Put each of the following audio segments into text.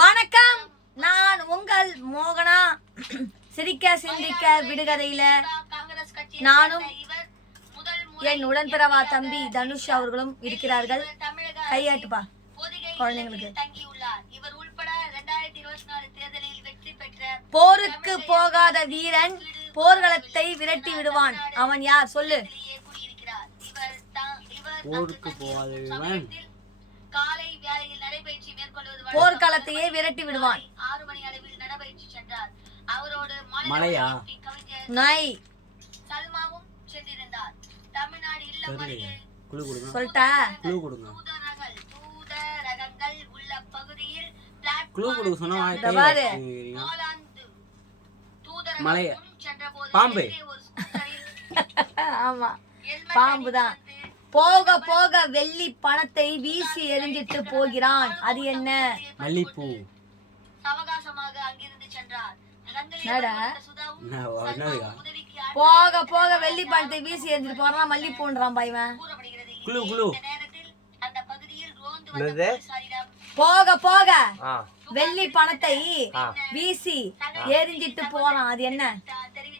வணக்கம், நான் உங்கள் மோகனா. சிரிக்க சிந்திக்க விடுகதையில நானும் என் உடன்பிறவா தம்பி தனுஷ் அவர்களும் இருக்கிறார்கள். கையாட்டுப்பா குழந்தைங்களுக்கு. போருக்கு போகாத வீரன் போர்க்களத்தை விரட்டி விடுவான். அவன் யார்? சொல்லு. போருக்கு போகாத வீரன் போர்க்களத்தையே விரட்டி விடுவான். மலையா? நாய். குழு கொடுங்க. சொல்லிட்டா? குழு கொடுங்க. குழு கொடுக்க சொன்னா மலையா? பாம்பு. ஆமா, பாம்புதான். போக போக வெள்ளி பணத்தை வீசி எறிஞ்சிட்டு போகிறான். அது என்ன? மல்லிப்பூ. போக போக வெள்ளி பணத்தை வீசி எறிஞ்சிட்டு போறான், மல்லிப்பூன்றான் பாய்வன். குழு குழு. போக போக வெள்ளி பணத்தை வீசி எரிஞ்சிட்டு போறான். அது என்ன?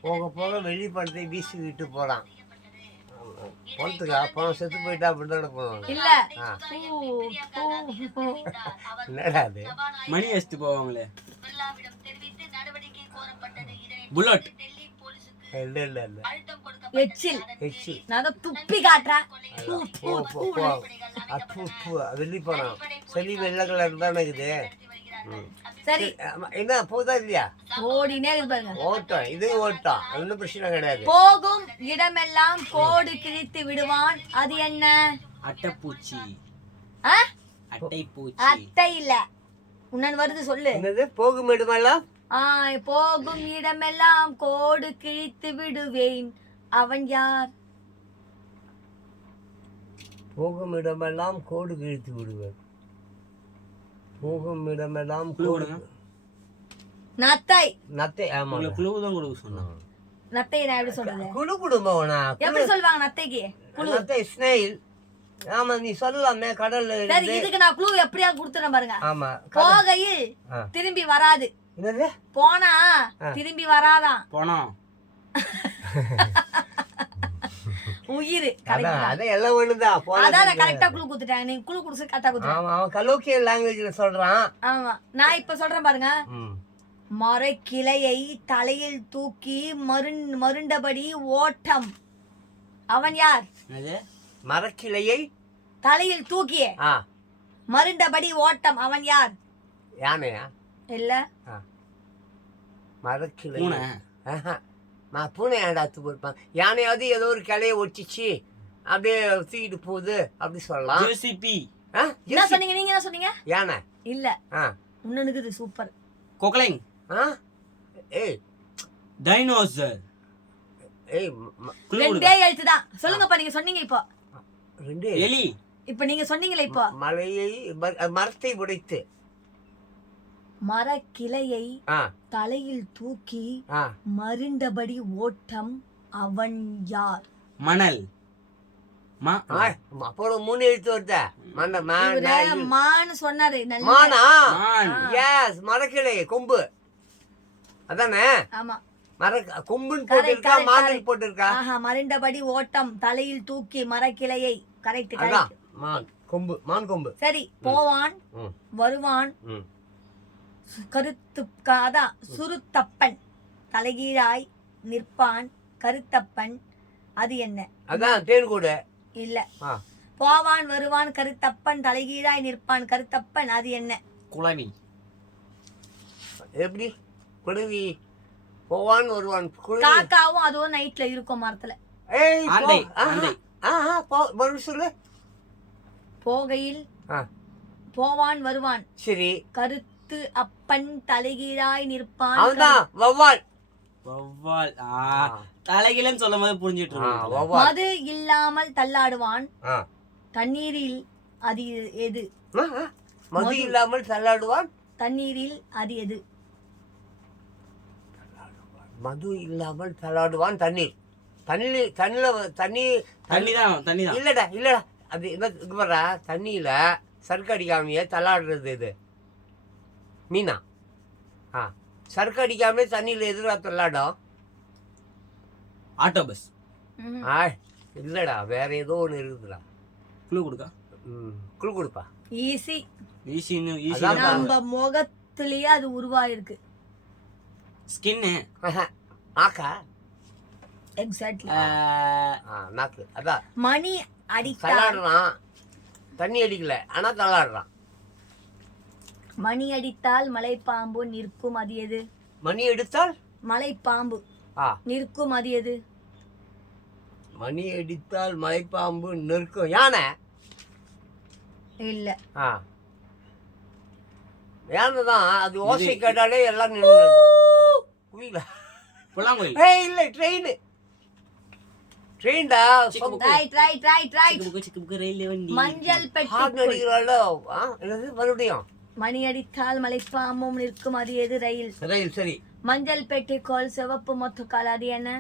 போக போக வெள்ளி பணத்தை வீசிக்கிட்டு போறான். பணம் செத்து போயிட்டா அப்படிதான் போவாங்க. இல்ல, என்னடா அது? மணி வச்சுட்டு போவாங்களே. புல்லட். இல்ல இல்ல இல்ல, எச்சில். எச்சில். நான் துப்பி காட்டுறேன். வெள்ளி பணம் சரி, வெள்ளை கலர் தானே இருக்குது. சரி, என்ன போதா இல்லையா? ஓடினே இருப்பாங்க. ஓட்டம், இது ஓட்டம், ஒன்னும் பிரச்சனை கிடையாது. போகும் இடமெல்லாம் கோடு கிழித்து விடுவான். அது என்ன? அட்டைப்பூச்சி. அட்டைப்பூச்சி. அட்டை இல்ல, உன்னன் வருது சொல்லு. என்னது? போகும் இடமெல்லாம் போகும் இடமெல்லாம் கோடு கிழித்து விடுவேன். அவன் யார்? போகும் இடமெல்லாம் கோடு கிழித்து விடுவேன். போகும் இடமெல்லாம் நத்தை. நத்தை. ஆமா, குழு தான் கொடுக்க சொன்னாங்க. நத்தை நான் எப்படி சொல்றது? குழு குடும்பம் எப்படி சொல்வாங்க நத்தைக்கு? நத்தை ஸ்னெயில். ஆமா, நீ சொல்லலாமே. கடல். சரி, இதுக்கு நான் குழு எப்படியா கொடுத்துறேன் பாருங்க. ஆமா, போகையில் திரும்பி வராது. என்னது? போனா திரும்பி வராதான். போனோம். உயிர். அத எல்லாம் ஒண்ணுதான். அதான் கரெக்டா குழு கொடுத்துட்டாங்க. நீங்க குழு குடுச்சு கரெக்டா கொடுத்துட்டாங்க. ஆமா, அவன் கலோக்கியல் லாங்குவேஜ்ல சொல்றான். ஆமா, நான் இப்ப சொல்றேன் பாருங்க. மரக்கிளையை தலையில் தூக்கி மருண்டபடி ஓட்டம். அவன் யார்? மரக்கிளையை தலையில் தூக்கிய மருண்டபடி ஓட்டம். அவன் யார்? யானையா? இல்ல, மரக்கிளை. பூனை ஆடாத்து போயிருப்பான். யானையாவது ஏதோ ஒரு கிளைய ஒட்டிச்சு அப்படியே தூக்கிட்டு போகுது அப்படி சொல்லலாம். என்ன சொன்னீங்க? நீங்க என்ன சொன்னீங்க? யானை இல்ல, உன்னனுக்கு சூப்பர். கொக்கலைங். ஏய், டைனோசர். ஏய், ரெண்டே எழுத்துதான். சொல்லுங்கப்பா, நீங்க சொன்னீங்க இப்போ. ரெண்டே எலி. இப்ப நீங்க சொன்னீங்களே இப்போ. மலையை மரத்தை உடைத்து. மரக்கிளையை தலையில் தூக்கி மருண்டபடி ஓட்டம். அவன் யார்? மணல். அப்போ 3 எழுத்து வருதா? மான் சொன்னாரு. மானா? எஸ், மரக்கிளை கொம்பு அதானே? ஆமா, கொம்புன்னு போட்டிருக்கா, மான் போட்டிருக்கா? மருண்டபடி ஓட்டம், தலையில் தூக்கி மரக்கிளையை. Correct, correct. கொம்பு, மான் கொம்பு. சரி, போவான் வருவான் சுருத்தப்பன் தலைகீழாய் நிற்பான் கருத்தப்பன். அது என்ன? அதான் தேன்கூடு. இல்ல, போவான் வருவான் கருத்தப்பன் தலைகீழாய் நிற்பான் கருத்தப்பன். அது என்ன? குளவி. எப்படி? குளவி. போவான் வருவான். காக்காவும் அதுவும் நைட்ல இருக்கும் மரத்துல. சொல்லு. போகையில் போவான் வருவான். சரி. கருத்து அப்பன் தலைகீழாய் நிற்பான். வௌவால். வௌவால். தலைகீழன்னு சொல்லும் போது புரிஞ்சிட்டு. மது இல்லாமல் தள்ளாடுவான். தண்ணீரில் அது எது? மது இல்லாமல் தள்ளாடுவான். தண்ணீரில் அது எது? மது இல்லாமல் தள்ளாடுவான். தண்ணீர். தண்ணி இல்லடா இல்லடா, அது என்ன தண்ணியில சறுக்கு அடிக்காமையே தள்ளாடுறது. இது மீனா ஆ சரக்கு அடிக்காமலே தண்ணியில் எதிராக தள்ளாடும். ஆட்டோபஸ். ம். ஆ இல்லைடா, வேற ஏதோ ஒன்று இருக்குதுடா. க்ளூ கொடுக்கா? குழு கொடுப்பா. ஈஸி. ஈஸின்னு ஈஸி. அதான் நம்ம முகத்திலேயே அது உருவாயிருக்கு. ஸ்கின்னு. நாக்கா? எக்ஸாக்ட்லி. நாக்கு. அதான் மணி அடித்தால் தள்ளாடுறான், தண்ணி அடிக்கல ஆனா தள்ளாடுறான். மணி அடித்தால் மலைப்பாம்பு நிற்கும், அது எது? மணி எடுத்தால் மலைப்பாம்பு ஆ நிற்கும், அது எது? மணி அடித்தால் மலைப்பாம்பு நிற்கும். யானை. இல்ல. ஆ யானை தான். அது ஓசை கேட்டாலே எல்லாம் நின்று. புரியல. புல்லாங்குழல். ஏய் இல்லை, ட்ரெயின். ட்ரெயின்டா. Right right right right. சிக்கு புக்கு ரயில்வே வண்டி. மஞ்சள் ஹார்ன் பெட்டி. அடிக்கிறாள். என்னது மறுபடியும்? மணி அடித்தால் மலைப்பாம்பும் நிற்கும், அது எது? ரயில். ரயில். சரி. மஞ்சள் பெட்டிக்கோள் சிவப்பு மொத்துக்கால், அது என்ன?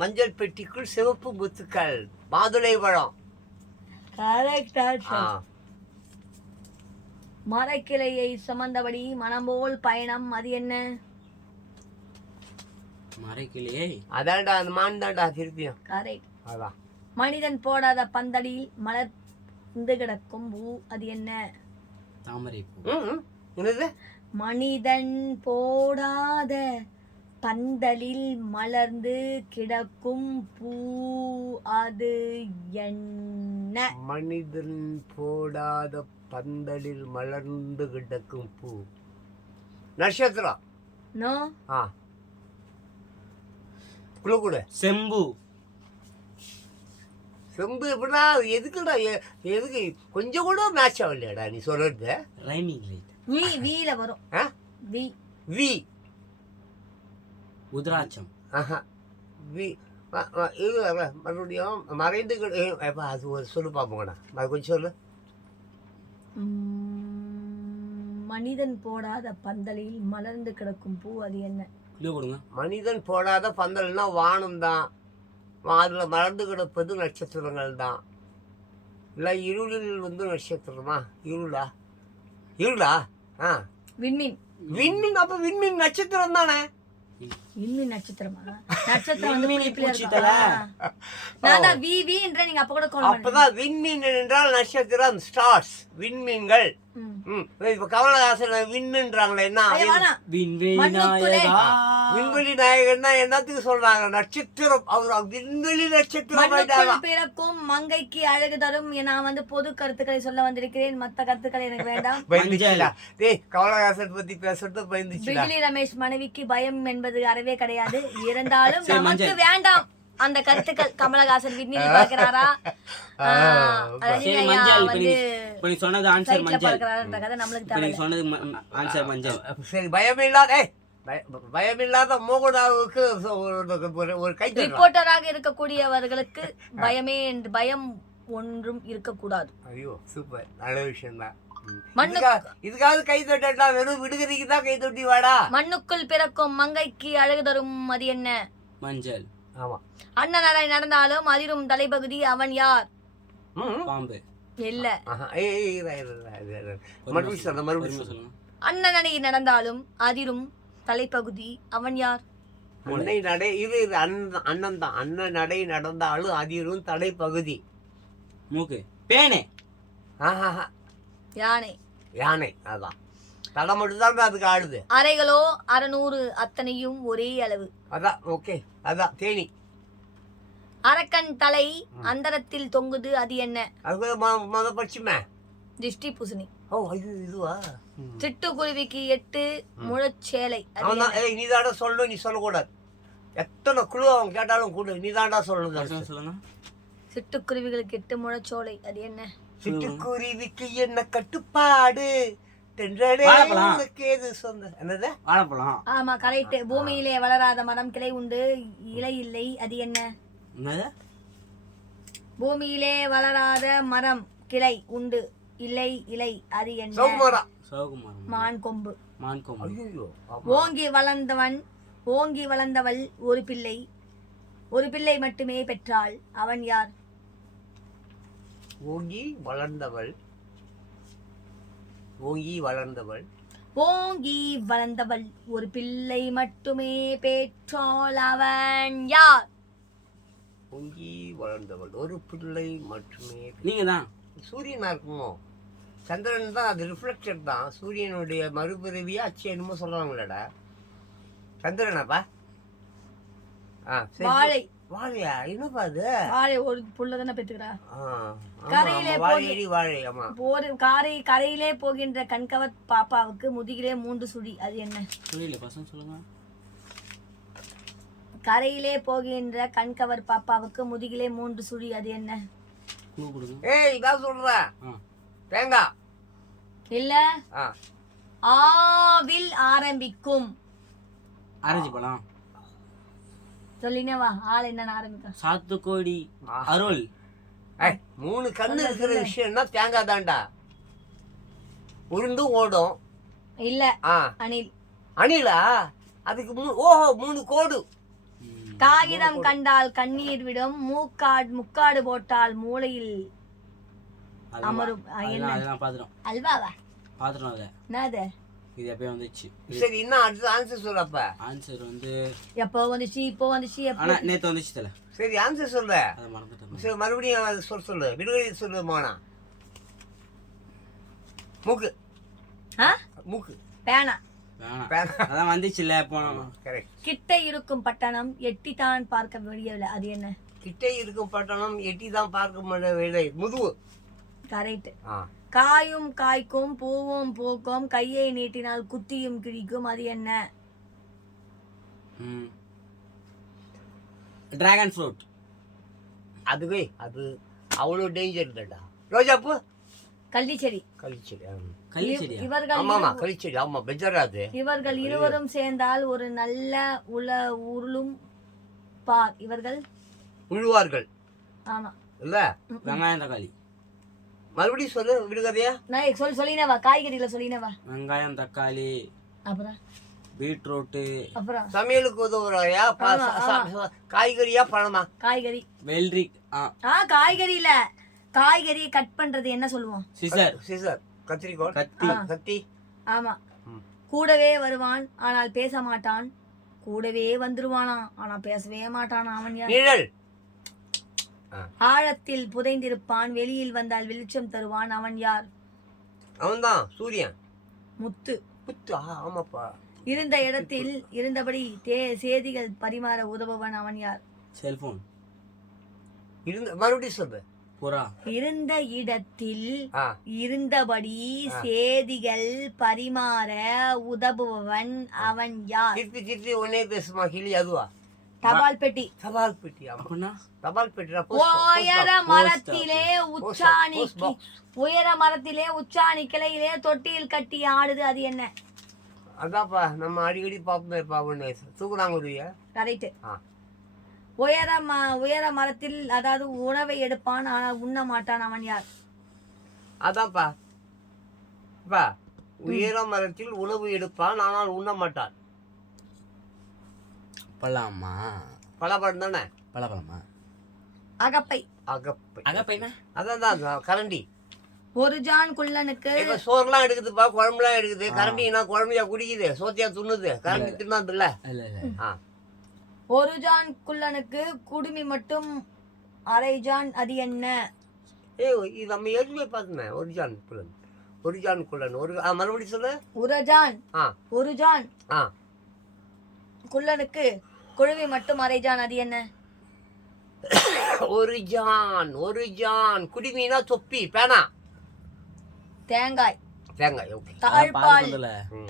மஞ்சள் பெட்டிக்குள் சிவப்பு முத்துக்கள். மாதுளை பழம். கரெக்ட். ஆ மரக்கிளையை சுமந்தபடி மனம்போல் பயணம், அது என்ன? மறைக்கலையே. அதான்டா, அந்த மான் தான்டா திருப்பியும். கரெக்ட். அதான். மனிதன் போடாத பந்தடியில் மலர்ந்து கிடக்கும் பூ, அது என்ன? தாமரை பூ. என்னது? மனிதன் போடாத பந்தலில் மலர்ந்து கிடக்கும் பூ, அது என்ன? மனிதன் போடாத பந்தலில் மலர்ந்து கிடக்கும் பூ. நட்சத்திரம். நோ. ஆ குழு கூட. செம்பு. செம்பு எப்படா? எதுக்குடா? எதுக்கு? கொஞ்சம் கூட மேட்ச் ஆகலையாடா நீ சொல்றது? Rhyming right. வீல வரும். ஆ? வி. வி. உதிராட்சம். ஆஹா. வி. இது மறுபடியும் மறைந்து அது ஒரு சொல்லு பார்ப்போங்கண்ணா. அது கொஞ்சம் சொல்லு. மனிதன் போடாத பந்தலில் மலர்ந்து கிடக்கும் பூ, அது என்ன? க்ளூ கொடுங்க. மனிதன் போடாத பந்தல்னா வானம் தான். அதில் மலர்ந்து கிடப்பது நட்சத்திரங்கள் தான். இல்லை இருளில் வந்து நட்சத்திரமா? இருளா? இருளா? ஆ விண்மீன். விண்மீன். அப்போ விண்மீன் நட்சத்திரம் தானே? விண்மீன் நட்சத்திரமா? நட்சத்திரம் வந்து விண்மீன் புளிப்புல பூச்சி இருக்கா? நான் தான் வி வின்ற, நீங்க அப்ப கூட கால் பண்ணுங்க. அப்பதான் விண்மீன் என்றால் நட்சத்திரம், ஸ்டார்ஸ், விண்மீன்கள். இப்ப கமலஹாசன் விண்ணுன்றாங்களே, என்ன? விண்வெளி மண்ணுக்குள்ளே. நாயகா. விண்வெளி நாயகன்னா என்னத்துக்கு சொல்றாங்க? நட்சத்திரம். அவர் விண்வெளி நட்சத்திரம் மண்ணுக்குள் ஆயிட்டாராம். பிறக்கும் மங்கைக்கு அழகு தரும். நான் வந்து பொது கருத்துக்களை சொல்ல வந்திருக்கிறேன், மத்த கருத்துக்களை எனக்கு வேண்டாம். பயந்துச்சுடா. டேய், கமலஹாசன் பத்தி பேசுறது பயந்துச்சுடா. பிகிலி ரமேஷ் மனைவிக்கு பயம் என்பது அறவே கிடையாது. இருந்தாலும் சரி, நமக்கு மஞ்சள். வேண்டாம் அந்த கருத்துக்கள். கமலஹாசன் விண்ணில் பார்க்கிறாரா? சரி மஞ்சள். இப்ப நீ சொன்னது ஆன்சர் மஞ்சள். கதை நம்மளுக்கு இப்ப நீ தேவை. சொன்னது ஆன்சர் மஞ்சள். சரி, பயமில்லாத பயமில்லாத மோகனாவுக்கு ஒரு கை தட்டலாம். ரிப்போர்ட்டராக இருக்கக்கூடியவர்களுக்கு பயம் ஒன்றும் இருக்கக்கூடாது. ஐயோ, சூப்பர், நல்ல விஷயம் தான். மண்ணு- இதுக்காவது கை தட்டா? வெறும் விடுகதைக்கு தான் கை தட்டி வாடா. மண்ணுக்குள் பிறக்கும் மங்கைக்கு அழகு தரும், அது என்ன? மஞ்சள். ஆமா. அண்ணன் நடை நடந்தாலும் அதிரும் தலைப்பகுதி, அவன் யார்? பாம்பு. இல்ல. மறுபடியும் சொல்ல, மறுபடியும் சொல்லுங்க. அண்ணன் நடை நடந்தாலும் அதிரும் தலைப்பகுதி, அவன் யார்? அன்னை நடை. இது அண்ணன் தான். அண்ணன் நடை நடந்தாலும் அதிரும் தலைப்பகுதி. மூக்கு. பேனே. ஆஹா. யானை. யானை. அதான் தலை மட்டும்தான் அதுக்கு ஆடுது. அறைகளோ 600, அத்தனையும் ஒரே அளவு. அதான். ஓகே, அதான் தேனி. அரக்கன் தலை அந்தரத்தில் தொங்குது, அது என்ன? அது மொத படிச்சுமே. திஷ்டி பூசணி. ஓ, இதுவா? சிட்டுக்குருவிக்கு 8 முழச்சேலை, அது அவன் தான். என்ன? நீ தாண்டா சொல்லணும், நீ சொல்லக்கூடாது. எத்தனை குழு அவன் கேட்டாலும் கூட நீ தாண்டா சொல்லணும். சொல்லுங்க. சிட்டுக்குருவிகளுக்கு 8 முழச்சோலை, அது என்ன? சிட்டுக்குருவிக்கு என்ன கட்டுப்பாடு? தென்றலே வாழைப்பழம். உனக்கு ஏது சொந்த? என்னது? வாழைப்பழம். ஆமா, கரெக்ட். பூமியிலே வளராத மரம் கிளை உண்டு, இலை இல்லை, அது என்ன? என்னது? பூமியிலே வளராத மரம் கிளை உண்டு, இலை, அது என்ன? சௌகுமாரா. சௌகுமாரம். மான் கொம்பு. மான் கொம்பு. ஐயோ. ஓங்கி வளர்ந்தவள் ஒரு பிள்ளை மட்டுமே பெற்றாள், அவன் யார்? ஓங்கி வளர்ந்தவள். ஓங்கி வளர்ந்தவள் ஒரு பிள்ளை மட்டுமே பெற்றாள் அவன் யார்? பொங்கி வளர்ந்தவள் ஒரு பிள்ளை மட்டுமே. நீங்க தான். சூரியனா இருக்குமோ? சந்திரன் தான், அது ரிஃப்ளெக்டட் தான். சூரியனுடைய மறுபிறவியா அச்சு என்னமோ சொல்றாங்களேடா. சந்திரனாப்பா? வாழை. வாழையா? என்னப்பா அது? வாழை ஒரு புள்ள தானே பெற்றுக்கிறா. கரையிலே வாழை. ஆமா. ஒரு கரையிலே போகின்ற கண்கவர் பாப்பாவுக்கு முதுகிலே 3 சுழி, அது என்ன? புரியல, பசங்க சொல்லுங்க. கரையிலே போகின்ற கண்கவர் பாப்பாவுக்கு முதுகிலே 3 சுழி, அது என்ன? ஏய், இதான் சொல்ற. தேங்காய் இல்ல. ஆவில் ஆரம்பிக்கும். ஆரஞ்சு பழம். சொல்லினவா ஆள் என்ன ஆரம்பிக்கும்? சாத்துக்கோடி. அருள். 3 கண்ணு இருக்கிற விஷயம்னா தேங்காய் தான்டா. உருண்டும் ஓடும். இல்ல. அணில். அணிலா? அதுக்கு 3 கோடு. காகிதம் கண்டால் கண்ணீர் விடும், முக்காடு போட்டால் மூளையில் அமரும். அல்வாவா? பாத்துறோம். அத என்னது? இது எப்போ வந்துச்சு? சரி, இன்னும் அடுத்த ஆன்சர் சொல்லப்ப. ஆன்சர் வந்து எப்போ வந்துச்சு? இப்போ வந்துச்சு. ஆனா நேத்து வந்துச்சு தல. சரி, ஆன்சர் சொல்ல. அத மறந்துட்டேன். சரி, மறுபடியும் அது சொல்லு. விடுதலை சொல்லு மோனா. மூக்கு. மூக்கு. பேனா. அதான் வந்துச்சுல போனோம். கரெக்ட். கிட்ட இருக்கும் பட்டணம் எட்டித்தான் பார்க்க முடியவில்லை, அது என்ன? கிட்ட இருக்கும் பட்டணம் எட்டி தான் பார்க்க முடியவில்லை, முதுகு. கரெக்ட். காயும் காய்க்கும், பூவும் பூக்கும், கையை நீட்டினால் குத்தியும் கிழிக்கும், அது என்ன? Dragon fruit. அதுவே அது அவ்வளோ டேஞ்சர் இல்லடா. ரோஜாப்பூ. கள்ளிச்செடி. இவர்கள் இருவரும் சேர்ந்தால் ஒரு நல்ல உருளும் பார். இவர்கள் உழுவார்கள். ஆமா. இல்ல. வெங்காயம் தக்காளி. மறுபடியும் சொல்லு, விடுகதையா? நான் சொல்லினவா, காய்கறில சொல்லினவா. வெங்காயம் தக்காளி, அப்புறம் பீட்ரூட், அப்புறம் சமையலுக்கு உதவுறாயா? காய்கறியா பழமா? காய்கறி. வெள்ளரி. காய்கறில காய்கறி கட் பண்றது என்ன சொல்லுவோம்? சிசர். கத்திரிக்கோல். கத்தி. ஆமா. கூடவே வருவான் ஆனால் பேச மாட்டான், கூடவே வந்துருவானா ஆனா பேசவே மாட்டானா, அவன் யார்? நிழல். ஆழத்தில் புதைந்திருப்பான், வெளியில் வந்தால் வெளிச்சம் தருவான், அவன் யார்? அவன்தான் சூரியன். முத்து. முத்து. ஆமாப்பா. இருந்த இடத்தில் இருந்தபடி செய்திகள் பரிமாற உதவுவன், அவன் யார்? செல்போன். மறுபடியும் சொல்லு. இருந்த இடத்தில் இருந்தபடி செய்திகள் பரிமாற உதவுபவன், அவன் யார்? திருப்பி ஒன்னே பேசுமா கிளி, அதுவா? தபால் பெட்டி. தபால் பெட்டி. தபால் பெட்டி. உயர மரத்திலே உச்சாணி கிளையிலே தொட்டியில் கட்டி ஆடுது, அது என்ன? அதான்ப்பா, நம்ம அடிக்கடி பாப்போமே. தூக்குனாங்குருவியா? கரெக்ட். உயர மரத்தில், அதாவது உணவை எடுப்பான் ஆனால் உண்ண மாட்டான், அவன் யார்? அதான்ப்பா. உயர மரத்தில் உணவு எடுப்பான் ஆனால் உண்ண மாட்டான். பழமா? பழப்பழம் தானே? பழப்பழமா? அகப்பை. அகப்பைனா அதான் கரண்டி. ஒரு ஜான் குள்ளனுக்கு சோறுலாம் எடுக்குதுப்பா, குழம்புலாம் எடுக்குது. கரண்டினா குழம்பையா குடிக்குது, சோத்தியா துண்ணுது. கரண்டி தின்னாதுல்ல. ஒரு ஜான் குள்ளனுக்கு குடுமி மட்டும் அரை ஜான், அது என்ன? இது நம்ம ஏற்கனவே பார்த்தோமே. ஒரு ஜான் குள்ளன். மறுபடியும் சொல்லு. ஒரு ஜான் குள்ளனுக்கு குடுமி மட்டும் அரை ஜான், அது என்ன? ஒரு ஜான் குடுமினா தொப்பி, பேனா. தேங்காய். தேங்காய்.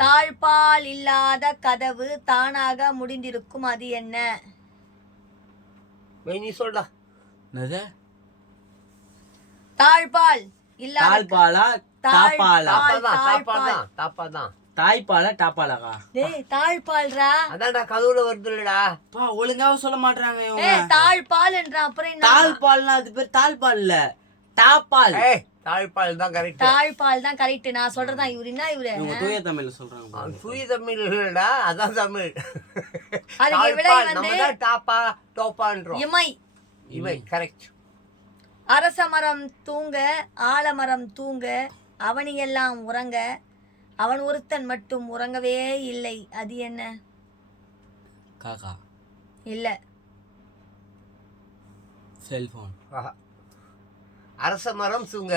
தாழ்பால் இல்லாத கதவு தானாக முடிந்திருக்கும், அது என்ன? நீ சொல்டா. தாழ்பால் இல்லாத. தாய்ப்பாலா டாப்பாலா? தாழ்பால்ரா. அதான்டா கதவுல வருதுலடா. ஒழுங்காக சொல்ல மாட்டாங்க இவங்க. தாழ்பால்ன்றா. அப்புறம் என்ன? தாழ்பால்னா அது பேர் தாழ்பால் இல்ல, டாப்பால். தாழ்பால் தான் கரெக்ட். தாழ்பால் தான் கரெக்ட். நான் சொல்றதா இவரு என்ன இவரு தூய தமிழ்ல சொல்றாங்க. தூய தமிழ் இல்லடா, அதான் தமிழ். அதுக்கு விடை வந்து டாப்பா டோப்பான்றோம். இமை கரெக்ட். அரச மரம் தூங்க, ஆலமரம் தூங்க, அவனியெல்லாம் உறங்க, அவன் ஒருத்தன் மட்டும் உறங்கவே இல்லை, அது என்ன? காக்கா. இல்ல. செல்போன். ஆஹா. அரச மரம் தூங்க,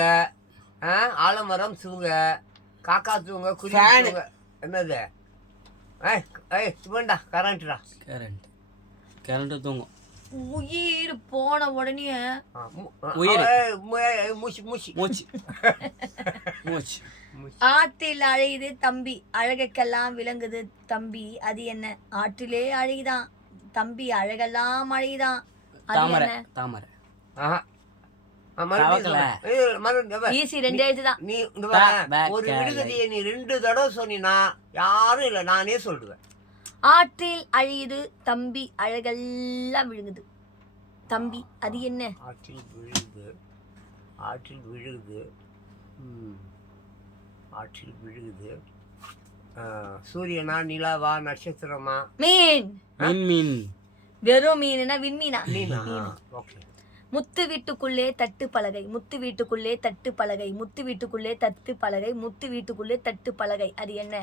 ஆலமரம் தூங்க, காக்கா தூங்க, குருவி Fan. தூங்க. என்னது? வேண்டா கரண்ட்ரா. கரண்ட் தூங்கும். உயிர் போன உடனே உயிர். மூச்சு மூச்சு மூச்சு. மூச்சு. ஆற்றில் அழையுது தம்பி, அழகுக்கெல்லாம் விளங்குது தம்பி, அது என்ன? ஆற்றிலே அழகுதான் தம்பி, அழகெல்லாம் அழகுதான், அது தாமரை. என்ன? தாமரை. ஆஹா. ஈஸி, 2 எழுத்துதான். நீ இந்த Back, பாரு, back, ஒரு back, விடுகதையை நீ 2 தடவை சொன்னா யாரும் இல்ல, நானே சொல்லுவேன். ஆற்றில் அழியுது தம்பி, அழகெல்லாம் விழுங்குது தம்பி, அது என்ன? ஆற்றில் விழுகுது, ஆற்றில் விழுகுது, ஆற்றில் விழுகுது. சூரியனா, நிலாவா, நட்சத்திரமா? மீன். மீன். வெறும் மீனா விண்மீனா? மீனா. ஓகே. முத்து வீட்டுக்குள்ளே தட்டு பலகை, முத்து வீட்டுக்குள்ளே தட்டு பலகை, முத்து வீட்டுக்குள்ளே தட்டு பலகை, முத்து வீட்டுக்குள்ளே தட்டு பலகை, அது என்ன?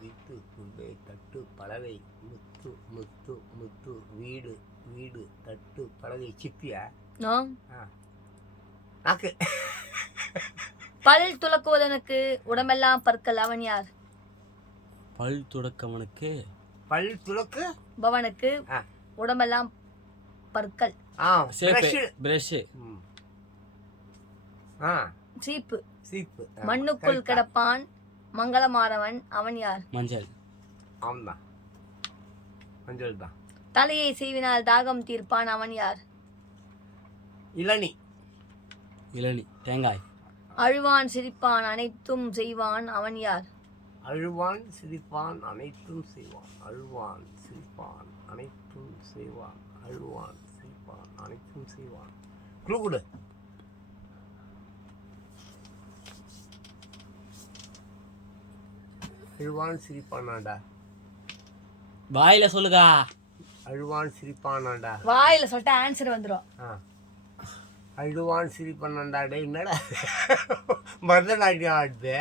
வீட்டுக்குள்ளே தட்டு பலகை, முத்து முத்து முத்து, வீடு வீடு தட்டு பலகை, சிப்பியா? நோ. நாக்கு. பல் துலக்குவதனுக்கு உடம்பெல்லாம் பற்கள், அவன் யார்? பல் துடக்கவனுக்கு. பல் துலக்கு பவனுக்கு உடம்பெல்லாம் பற்கள். பிரஷ். சீப்பு. சீப்பு. மண்ணுக்குள் கிடப்பான் மங்களமாறவன், அவன் யார்? மஞ்சள். ஆமா, மஞ்சள் தான். தலையை சீவினால் தாகம் தீர்ப்பான், அவன் யார்? இளநி. இளநி. தேங்காய். அழுவான் சிரிப்பான் அனைத்தும் செய்வான், அவன் யார்? அழுவான் சிரிப்பான் அனைத்தும் செய்வான், அழுவான் சிரிப்பான் அனைத்தும் செய்வான், அழுவான் சிரிப்பான் அனைத்தும் செய்வான். குழு கொடு. அழுவான் சிரிப்பானாண்டா. வாயில சொல்லுகா. அழுவான் சிரிப்பானாண்டா. வாயில சொல்லிட்டு ஆன்சர் வந்துடும். அழுவான் சிரிப்பானாண்டா. டே என்னடா பரதநாட்டியம் ஆடுது.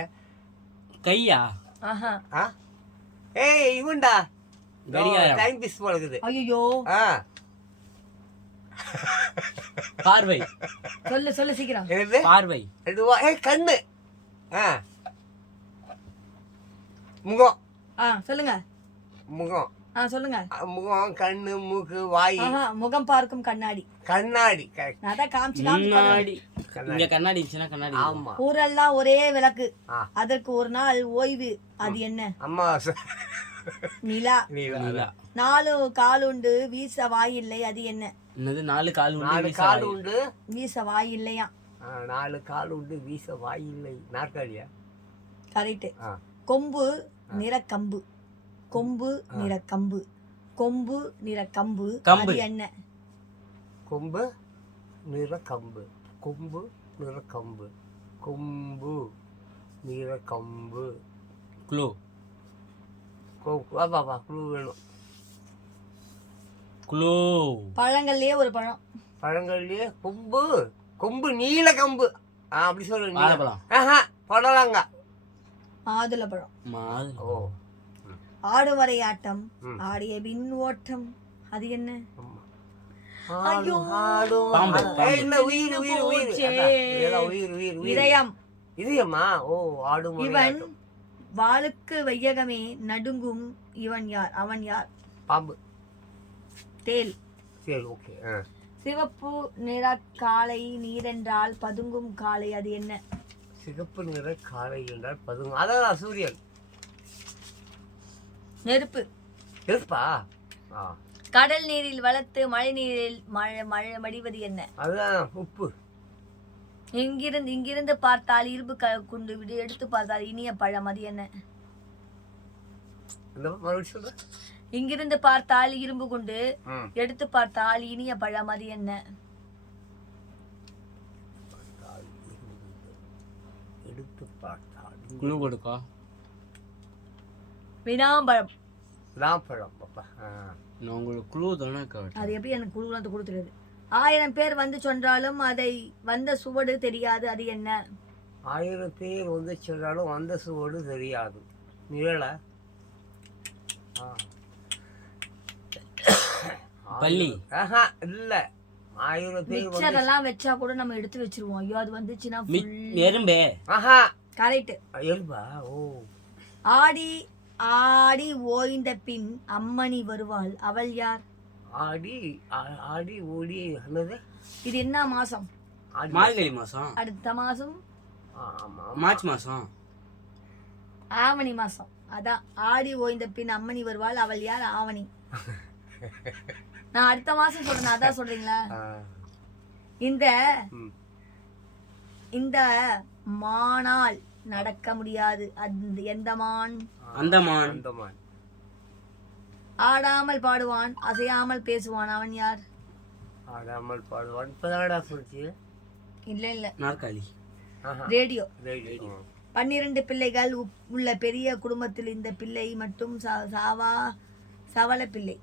கையா? ஏய் இவன்டா கடிகாரம். டைம் பீஸ் போல இருக்குது. ஐயோ. பார்வை. சொல்லு சொல்லு சீக்கிரம். என்னது? பார்வை. கண்ணு. முகம். சொல்லுங்க. முகம். சொல்லுங்க. முகம், கண்ணு, மூக்கு, வாய். முகம் பார்க்கும் கண்ணாடி. கண்ணாடி. அதான் காமிச்சு கண்ணாடி. இங்க கண்ணாடி இருந்துச்சுன்னா கண்ணாடி. ஆமா. ஊரெல்லாம் ஒரே விளக்கு, அதற்கு ஒரு நாள் ஓய்வு, அது என்ன? அமாவாசை. நிலா. நிலா. 4 கால் உண்டு வீச வாயில்லை, அது என்ன? என்னது? 4 கால் உண்டு 4 கால் உண்டு வீச வாயில்லையா? 4 கால் உண்டு வீச வாயில்லை. நாற்காலியா? கரெக்ட். கொம்பு நிற கம்பு, கொம்பு நிற கம்பு, கொம்பு நிற கம்பு, அது என்ன? கொம்பு நிற கம்பு, கொம்பு நிற கம்பு, கொம்பு நிற கம்பு. க்ளூ. பாப்பா க்ளூ வேணும். க்ளூ. பழங்கள்லயே ஒரு பழம். பழங்கள்லயே கொம்பு, கொம்பு நீல கம்பு. அப்படி சொல்லு. வாழைப்பழம். பழங்க. மாதுளை பழம். ஓ. ஆடுவரை ஆட்டம் ஆடிய பின் ஓட்டம், அது என்ன? ஐயோ. இதயம். இதயமா? ஓ. ஆடும். இவன் வாளுக்கு வையகமே நடுங்கும், இவன் யார்? அவன் யார்? பாம்பு. தேல். தேல். ஓகே. சிவப்பு நிற காளை நீரென்றால் பதுங்கும் காளை, அது என்ன? சிகப்பு நிற காளை என்றால் பதுங்கும். அதான் சூரியன். நெருப்பு. நெருப்பா? கடல் நீரில் வளர்த்து மழை நீரில் மழை மடிவது என்ன? அதுதான் உப்பு. இங்கிருந்து பார்த்தால் இரும்பு குண்டு விடு, எடுத்து பார்த்தால் இனிய பழம், அது என்ன? இங்கிருந்து பார்த்தால் இரும்பு குண்டு, எடுத்து பார்த்தால் இனிய பழம், அது என்ன? எடுத்து பார்த்தால். குழு கொடுக்கா. வினாம்பழம். வினாம்பழம். பாப்பா நான் உங்களுக்கு குழு தானே கேட்டேன். அது எப்படி எனக்கு குழுலாம் கொடுத்துருது? 1000 பேர் வந்து சொன்னாலும் அதை வந்த சுவடு தெரியாது, அது என்ன? 1000 பேர் வந்து சொன்னாலும் வந்த சுவடு தெரியாது. நிழல பள்ளி. ஆஹா இல்ல, 1000 பேர் வந்து மிக்சர் எல்லாம் வச்சா கூட நம்ம எடுத்து வச்சிருவோம். ஐயோ அது வந்துச்சுன்னா எறும்பே. ஆஹா கரெக்ட். எலும்பா. ஓ ஆடி ஆடி ஓய்ந்த பின் அம்மணி வருவாள், அவள் யார்? ஆடி ஆடி ஓடி என்னது? இது என்ன மாசம்? ஆடி மார்கழி மாசம். அடுத்த மாசம் ஆமா மார்ச் மாசம். ஆவணி மாசம். அதான் ஆடி ஓய்ந்த பின் அம்மணி வருவாள், அவள் யார்? ஆவணி. நான் அடுத்த மாசம் சொல்றேன், அதான் சொல்றீங்களா? இந்த இந்த மானால் நடக்க முடியாது. அது எந்த மான்? அந்தமான். அந்தமான். ஆடாமல் பாடுவான், அசையாமல் பேசுவான், அவன் யார்? ஆடாமல் பாடுவான். இப்பதானடா சொல்லிச்சு. இல்ல இல்ல, நாற்காலி. ரேடியோ. ரேடியோ. 12 பிள்ளைகள் உள்ள பெரிய குடும்பத்தில் இந்த பிள்ளை மட்டும் சவள பிள்ளை.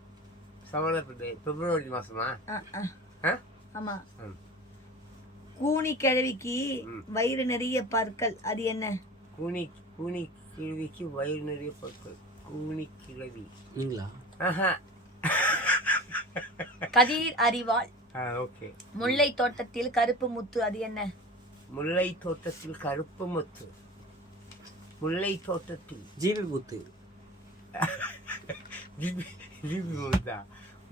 சவள பிள்ளை. பிப்ரவரி மாசமா? ஆமா. கூனி கிழவிக்கு வயிறு நிறைய பற்கள், அது என்ன? கூனி கூனி கிழவிக்கு வயிறு நிறைய பற்கள். கூனி கிழவி. நீங்களா? கதிர் அறிவாள். ஓகே. முல்லை தோட்டத்தில் கருப்பு முத்து, அது என்ன? முல்லை தோட்டத்தில் கருப்பு முத்து. முல்லை தோட்டத்தில் ஜிபி புத்து.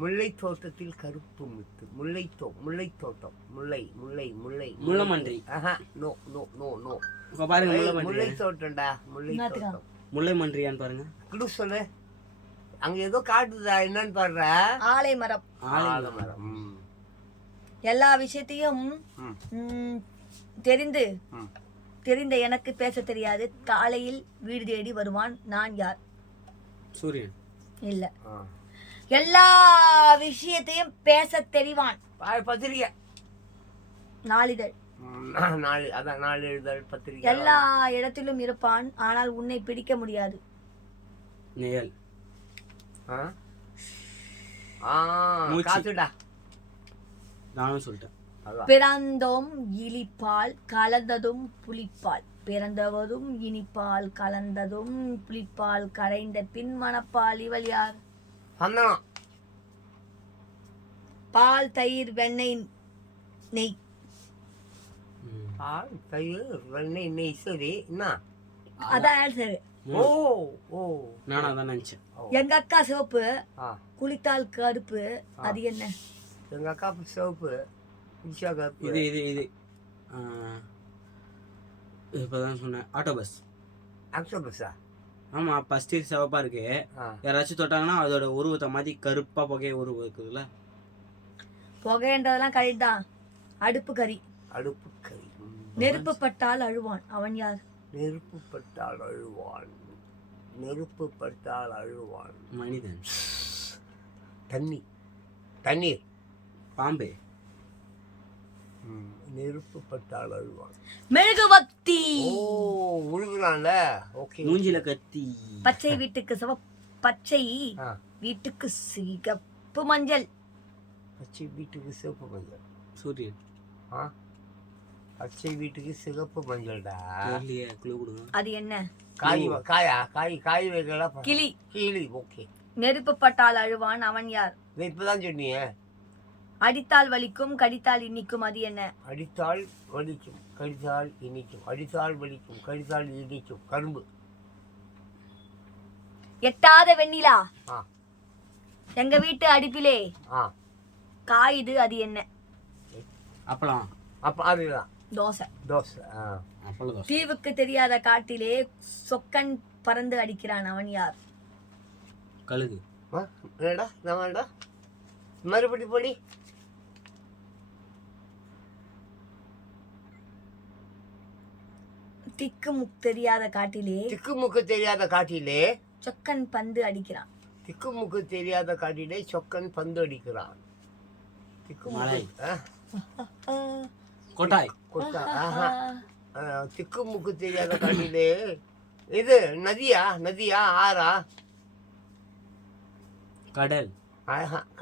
முல்லை தோட்டத்தில் கருப்பு முத்து. முல்லை தோட்டம். முல்லை முல்லை முல்லை முள்ளமன்றி. No no no no. பாருங்க, முள்ளமன்றி. முல்லை தோட்டம்டா. முல்லை தோட்டம். முல்லை மன்றியான்னு பாருங்க. குடு சொல்லு. அங்க ஏதோ காட்டுதா, என்னன்னு பாடுற? ஆலை மரம். ஆலை மரம். எல்லா விஷயத்தையும் தெரிந்த எனக்கு பேச தெரியாது. காலையில் வீடு தேடி வருவான், நான் யார்? சூரியன். இல்ல, எல்லா விஷயத்தையும் பேச தெரிவான். பத்திரிகை. நாளிதழ். அதான் நாளிதழ், பத்திரிகை. எல்லா இடத்திலும் இருப்பான், ஆனால் உன்னை பிடிக்க முடியாது. நிழல். காத்துடா. நானும் சொல்லிட்டேன். பிறந்தோம் இனிப்பால் கலந்ததும் புளிப்பால். பிறந்தவதும் இனிப்பால் கலந்ததும் புளிப்பால் கரைந்த பின் மணப்பால், இவள் யார்? பால் தயிர் வெண்ணெய் நெய். பால் தயிர் வெண்ணெய் நெய். சரி, என்ன? அதான் ஆன்சர். ஓ ஓ, நானா தான் நினைச்சேன். எங்க அக்கா சிவப்பு, குளித்தால் கருப்பு, அது என்ன? எங்க அக்கா சிவப்பு, குளிச்சா கருப்பு. இது இது இது இப்பதான் சொன்னேன். Auto bus. ஆக்டோ பஸ்ஸா? ஆமா, ஃபர்ஸ்ட் சிவப்பா இருக்கு. யாராச்சும் தொட்டாங்கன்னா அதோட உருவத்தை மாதிரி கருப்பா புகைய உருவம் இருக்குதுல்ல. புகைன்றதெல்லாம் கரெக்ட் தான். அடுப்பு கறி. அடுப்பு கறி. நெருப்பு பட்டால் அழுவான், அவன் யார்? நெருப்பு பட்டால் அழுவான். நெருப்பு பட்டால் அழுவான். மனிதன். தண்ணீர். பாம்பே. நெருப்பு பட்டால் அழுவான். மெழுகுவர்த்தி. ஓ, உழுகுறான்ல. ஓகே. மூஞ்சில கத்தி. பச்சை வீட்டுக்கு பச்சை வீட்டுக்கு சிகப்பு மஞ்சள். பச்சை வீட்டுக்கு சிவப்பு மஞ்சள். சூரியன். பச்சை வீட்டுக்கு சிகப்பு மஞ்சள்டா. தெரியலையே, க்ளூ கொடுங்க. அது என்ன? காய் வைக்கலாம். கிளி. கிளி. ஓகே. நெருப்பு பட்டால் அழுவான், அவன் யார்? இப்பதான் சொன்னீங்க. அடித்தால் வலிக்கும், கடித்தால் இனிக்கும், அது என்ன? அடித்தால் வலிக்கும், கடித்தால் இனிக்கும். அடித்தால் வலிக்கும், கடித்தால் இனிக்கும். கரும்பு. எட்டாத வெண்ணிலா. எங்க வீட்டு அடுப்பிலே காயுது, அது என்ன? அப்பளம். அதுதான் தோசை. தீவுக்கு தெரியாத காட்டிலே சொக்கன் பறந்து அடிக்கிறான், அவன் யார்? கழுகு. மறுபடி படி. திக்குமுக்கு தெரியாத காட்டிலே சொக்கன் பந்து அடிக்கிறான். திக்குமுக்கு தெரியாத காட்டிலே சொக்கன் பந்து அடிக்கிறான். கொட்டாய். திக்குமுக்கு தெரியாத காட்டிலே. இது நதியா ஆறா? கடல்.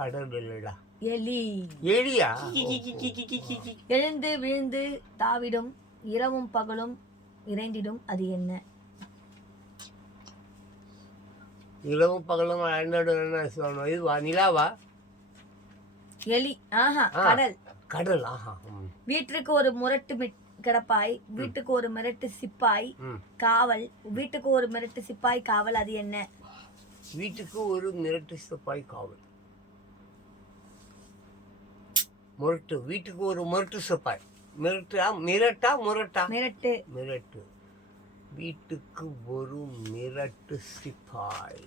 கடல் இல்லடா. எலியா? எழுந்து விழுந்து தாவிடும், இரவும் பகலும் இறைந்திடும் அது என்ன? இரவும் பகலும் என்ன சொல்லணும்? இதுவா, நிலாவா? எலி. ஆஹா, கடல். கடல். ஆஹா. வீட்டிற்கு ஒரு முரட்டு கிடப்பாய், வீட்டுக்கு ஒரு மிரட்டு சிப்பாய் காவல். வீட்டுக்கு ஒரு மிரட்டு சிப்பாய் காவல், அது என்ன? வீட்டுக்கு ஒரு மிரட்டு சிப்பாய் காவல். முரட்டு. வீட்டுக்கு ஒரு முரட்டு சிப்பாய். மிரட்டா மிரட்டா முரட்டா? மிரட்டு. மிரட்டு. வீட்டுக்கு ஒரு மிரட்டு சிப்பாய்.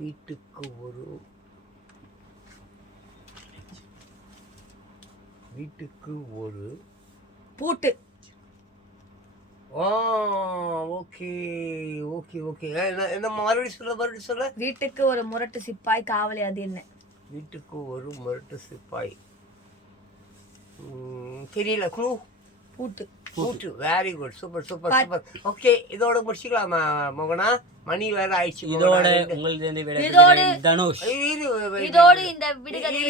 வீட்டுக்கு ஒரு பூட்டு. Okay okay okay. என்ன மறுபடியும் சொல்ல. வீட்டுக்கு ஒரு முரட்டு சிப்பாய் காவல், அது என்ன? வீட்டுக்கு ஒரு முரட்டு சிப்பாய். தெரியல. குழு. பூட்டு. பூட்டு. Very good. Super super super. Okay, இதோட முடிச்சுக்கலாமா மோகனா? மணி வேற ஆயிடுச்சு. இதோட உங்களுக்கு தனுஷ் இதோட இந்த விடுகதை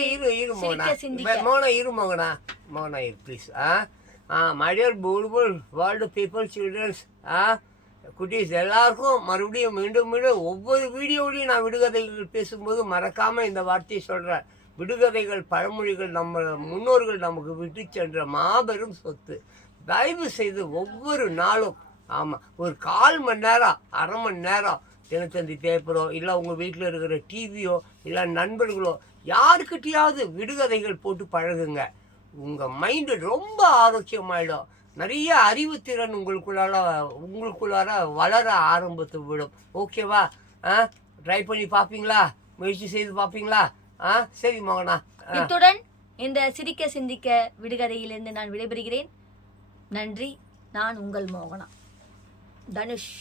இரு மோகனா. மோகனா இரு please. My dear beautiful world people, children's, குட்டீஸ் எல்லாருக்கும் மறுபடியும் மீண்டும் மீண்டும் ஒவ்வொரு வீடியோவிலையும் நான் விடுகதைகள் பேசும்போது மறக்காமல் இந்த வார்த்தையை சொல்கிறேன். விடுகதைகள், பழமொழிகள் நம்ம முன்னோர்கள் நமக்கு விட்டு சென்ற மாபெரும் சொத்து. தயவு செய்து ஒவ்வொரு நாளும், ஆமாம், ஒரு 1/4 மணி நேரம், அரை மணி நேரம் தினத்தந்தி பேப்பரோ இல்லை உங்கள் வீட்டில் இருக்கிற டிவியோ இல்லை நண்பர்களோ யாருக்கிட்டையாவது விடுகதைகள் போட்டு பழகுங்க. உங்கள் மைண்டு ரொம்ப ஆரோக்கியமாயிடும். நிறைய அறிவுத்திறன் உங்களுக்குள்ளார வளர ஆரம்பித்து விடும். ஓகேவா? ட்ரை பண்ணி பார்ப்பீங்களா? முயற்சி செய்து பார்ப்பீங்களா? சரி மோகனா. இத்துடன் இந்த சிரிக்க சிந்திக்க விடுகதையிலிருந்து நான் விடைபெறுகிறேன். நன்றி. நான் உங்கள் மோகனா. தனுஷ்.